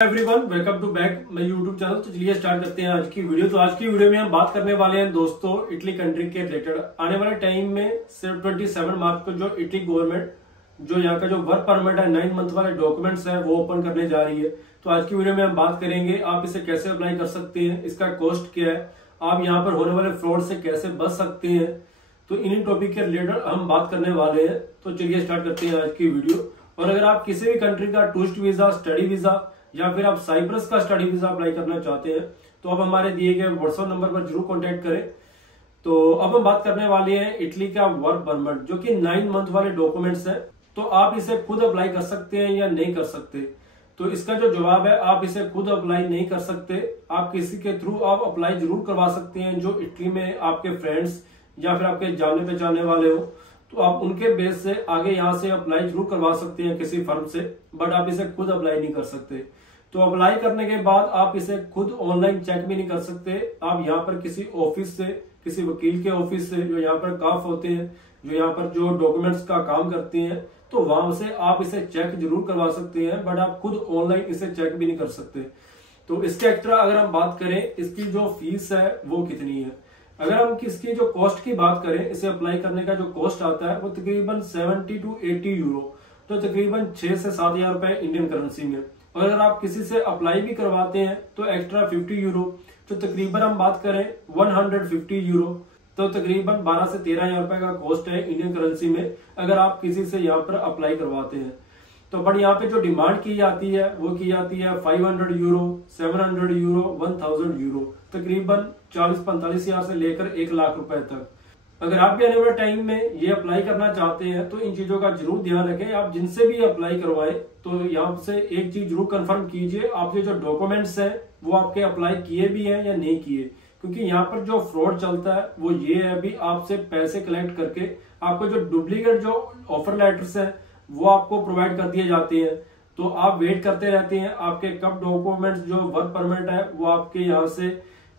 Everyone welcome to back my YouTube channel. तो चलिए start करते हैं आज की वीडियो। तो आज की वीडियो में हम बात करने वाले हैं दोस्तों इटली कंट्री के रिलेटेड। आने वाले टाइम में सिर्फ 27 मार्च को जो इटली गवर्नमेंट जो यहाँ का जो वर्क परमिट है 9 मंथ वाले डॉक्यूमेंट्स है वो ओपन करने जा रही है। तो आज की वीडियो में हम बात करेंगे आप इसे कैसे अप्लाई कर सकते हैं, इसका कॉस्ट क्या है, आप यहाँ पर होने वाले फ्रॉड से कैसे बच सकते हैं। तो इन टॉपिक के रिलेटेड हम बात करने वाले हैं। तो चलिए स्टार्ट करते हैं आज की वीडियो। और अगर आप किसी भी कंट्री का टूरिस्ट वीजा, स्टडी वीजा या फिर आप साइप्रस का स्टडी वीजा अप्लाई करना चाहते हैं तो आप हमारे दिए गए व्हाट्सएप नंबर पर जरूर कांटेक्ट करें। तो अब हम बात करने वाले हैं इटली का वर्क परमिट जो कि 9 मंथ वाले डॉक्यूमेंट्स हैं। तो आप इसे खुद अप्लाई कर सकते हैं या नहीं कर सकते। तो इसका जो जवाब है आप इसे खुद अप्लाई नहीं कर सकते। आप किसी के थ्रू आप अप्लाई जरूर करवा सकते हैं जो इटली में आपके फ्रेंड्स या फिर आपके जाने पहचाने वाले हो। तो आप उनके बेस से आगे यहाँ से अप्लाई जरूर करवा सकते हैं किसी फर्म से, बट आप इसे खुद अप्लाई नहीं कर सकते। तो अप्लाई करने के बाद आप इसे खुद ऑनलाइन चेक भी नहीं कर सकते। आप यहाँ पर किसी ऑफिस से, किसी वकील के ऑफिस से जो यहाँ पर काफ होते हैं, जो यहाँ पर जो डॉक्यूमेंट्स का काम करते हैं, तो वहां से आप इसे चेक जरूर करवा सकते हैं, बट आप खुद ऑनलाइन इसे चेक भी नहीं कर सकते। तो इसके एक्स्ट्रा अगर हम बात करें इसकी जो फीस है वो कितनी है। अगर हम इसकी जो कॉस्ट की बात करें, इसे अप्लाई करने का जो कॉस्ट आता है वो तकरीबन 70 to 80 यूरो, तो तकरीबन 6 से 7 हजार रुपए इंडियन करेंसी में। और अगर आप किसी से अप्लाई भी करवाते हैं तो एक्स्ट्रा 50 यूरो, तो तकरीबन हम बात करें 150 यूरो, तो तकरीबन 12 से 13 हजार रुपए का कॉस्ट है इंडियन करेंसी में अगर आप किसी से यहाँ पर अप्लाई करवाते हैं। तो बट यहाँ पे जो डिमांड की जाती है वो की जाती है 500 यूरो, 700 यूरो, 1000 यूरो, तकरीबन 40-45 हजार से लेकर 1 लाख रुपए तक। अगर आप भी आने वाले टाइम में ये अप्लाई करना चाहते हैं तो इन चीजों का जरूर ध्यान रखें। आप जिनसे भी अप्लाई करवाएं तो यहाँ से एक चीज जरूर कंफर्म कीजिए, आपके जो डॉक्यूमेंट्स हैं वो आपके अप्लाई किए भी हैं या नहीं किए। क्योंकि यहाँ पर जो फ्रॉड चलता है वो ये है अभी आपसे पैसे कलेक्ट करके आपको जो डुप्लीकेट जो ऑफर लेटर्स हैं वो आपको प्रोवाइड कर दिए जाते हैं। तो आप वेट करते रहते हैं आपके कब डॉक्यूमेंट्स जो वर्क परमिट है वो आपके यहाँ से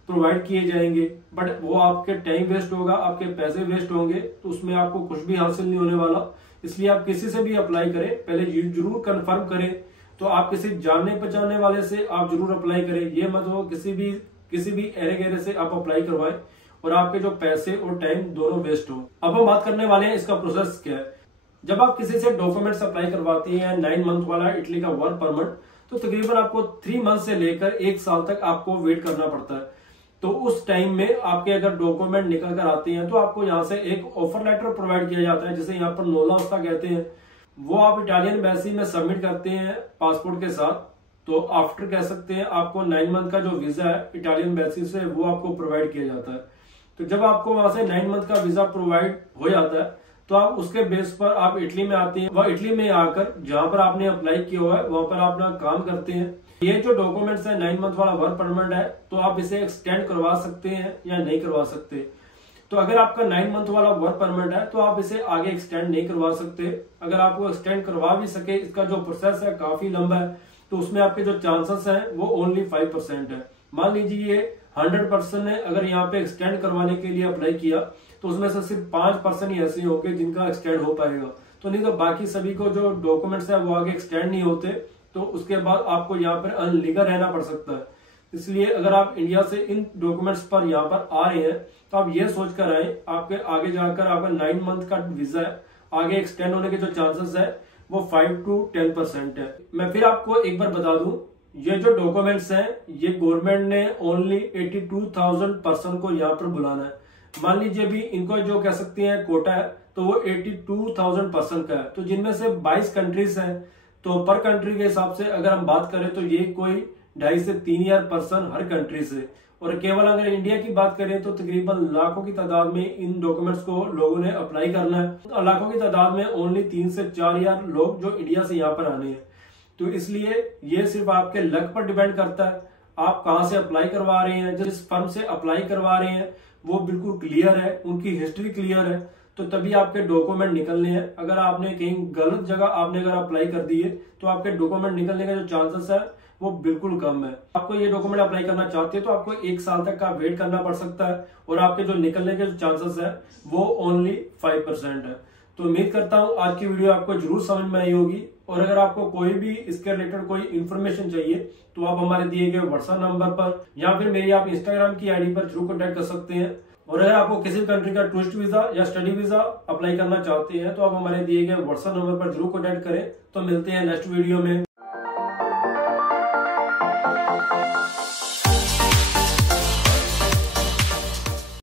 प्रोवाइड किए जाएंगे, बट वो आपके टाइम वेस्ट होगा, आपके पैसे वेस्ट होंगे, तो उसमें आपको कुछ भी हासिल नहीं होने वाला। इसलिए आप किसी से भी अप्लाई करें पहले जरूर कंफर्म करें। तो आप किसी जानने पहचानने वाले से आप जरूर अप्लाई करें। ये मत हो किसी भी एरे गहरे से आप अप्लाई करवाएं और आपके जो पैसे और टाइम दोनों वेस्ट हो। अब हम बात करने वाले हैं इसका प्रोसेस क्या है। जब आप किसी से डॉक्यूमेंट्स अप्लाई करवाते हैं 9 मंथ वाला इटली का वर्क परमिट, तो तकरीबन आपको 3 मंथ से लेकर 1 साल तक आपको वेट करना पड़ता है। तो उस टाइम में आपके अगर डॉक्यूमेंट निकल कर आते हैं तो आपको यहाँ से एक ऑफर लेटर प्रोवाइड किया जाता है जिसे यहाँ पर नोला उसका कहते हैं। वो आप इटालियन एम्बेसी में सबमिट करते हैं पासपोर्ट के साथ। तो आफ्टर कह सकते हैं आपको 9 मंथ का जो वीजा है इटालियन एम्बेसी से वो आपको प्रोवाइड किया जाता है। तो जब आपको वहां से 9 मंथ का वीजा प्रोवाइड हो जाता है तो आप उसके बेस पर आप इटली में आते हैं। वह इटली में आकर जहां पर आपने अप्लाई किया हुआ है वहां पर आप अपना काम करते हैं। ये जो डॉक्यूमेंट्स है 9 मंथ वाला वर्क परमिट है तो आप इसे एक्सटेंड करवा सकते हैं या नहीं करवा सकते। तो अगर आपका 9 मंथ वाला वर्क परमिट है तो आप इसे आगे एक्सटेंड नहीं करवा सकते। अगर आपको एक्सटेंड करवा भी सके, इसका जो प्रोसेस है काफी लंबा है, तो उसमें आपके जो चांसेस हैं वो ओनली 5% है। मान लीजिए ये 100% ने अगर यहाँ पे एक्सटेंड करवाने के लिए अप्लाई किया तो उसमें से सिर्फ 5% ही ऐसे होंगे जिनका एक्सटेंड हो पाएगा। तो नहीं तो बाकी सभी को जो डॉक्यूमेंट्स है वो आगे एक्सटेंड नहीं होते, तो उसके बाद आपको यहाँ पर अनलीगल रहना पड़ सकता है। इसलिए अगर आप इंडिया से इन डॉक्यूमेंट्स पर यहाँ पर आ रहे हैं तो आप ये सोच कर आए आपके आगे जाकर आपका 9 मंथ का वीजा है, आगे एक्सटेंड होने के जो चांसेस है वो 5 to 10% है। मैं फिर आपको एक बार बता दूं, ये जो डॉक्यूमेंट्स हैं ये गवर्नमेंट ने ओनली 82,000 पर्सन को यहाँ पर बुलाना है। मान लीजिए भी इनको जो कह सकते हैं कोटा है तो वो 82,000 पर्सन का है, तो जिनमें से 22 कंट्रीज हैं। तो पर कंट्री के हिसाब से अगर हम बात करें तो ये कोई 2.5 से 3 हजार पर्सन हर कंट्री से। और केवल अगर इंडिया की बात करें तो तकरीबन लाखों की तादाद में इन डॉक्यूमेंट्स को लोगों ने अप्लाई करना है। तो लाखों की तादाद में ओनली 3 से 4 हजार लोग जो इंडिया से यहाँ पर आने हैं। तो इसलिए ये सिर्फ आपके लक पर डिपेंड करता है आप कहाँ से अप्लाई करवा रहे हैं। जिस फर्म से अप्लाई करवा रहे हैं वो बिल्कुल क्लियर है, उनकी हिस्ट्री क्लियर है, तो तभी आपके डॉक्यूमेंट निकलने हैं। अगर आपने कहीं गलत जगह आपने अगर अप्लाई कर दिए तो आपके डॉक्यूमेंट निकलने का जो चांसेस है वो बिल्कुल कम है। आपको ये डॉक्यूमेंट अप्लाई करना चाहते हैं तो आपको 1 साल तक का वेट करना पड़ सकता है और आपके जो निकलने के जो चांसेस है वो ओनली 5% है। तो उम्मीद करता हूँ आज की वीडियो आपको जरूर समझ में आई होगी और अगर आपको कोई भी इसके रिलेटेड कोई इन्फॉर्मेशन चाहिए तो आप हमारे दिए गए व्हाट्सएप नंबर पर या फिर मेरी आप इंस्टाग्राम की आईडी पर जरूर कॉन्टेक्ट कर सकते हैं। और अगर आपको किसी कंट्री का टूरिस्ट वीजा या स्टडी वीजा अप्लाई करना चाहते हैं तो आप हमारे दिए गए व्हाट्सएप नंबर पर जरूर कॉन्टेक्ट करें। तो मिलते हैं नेक्स्ट वीडियो में।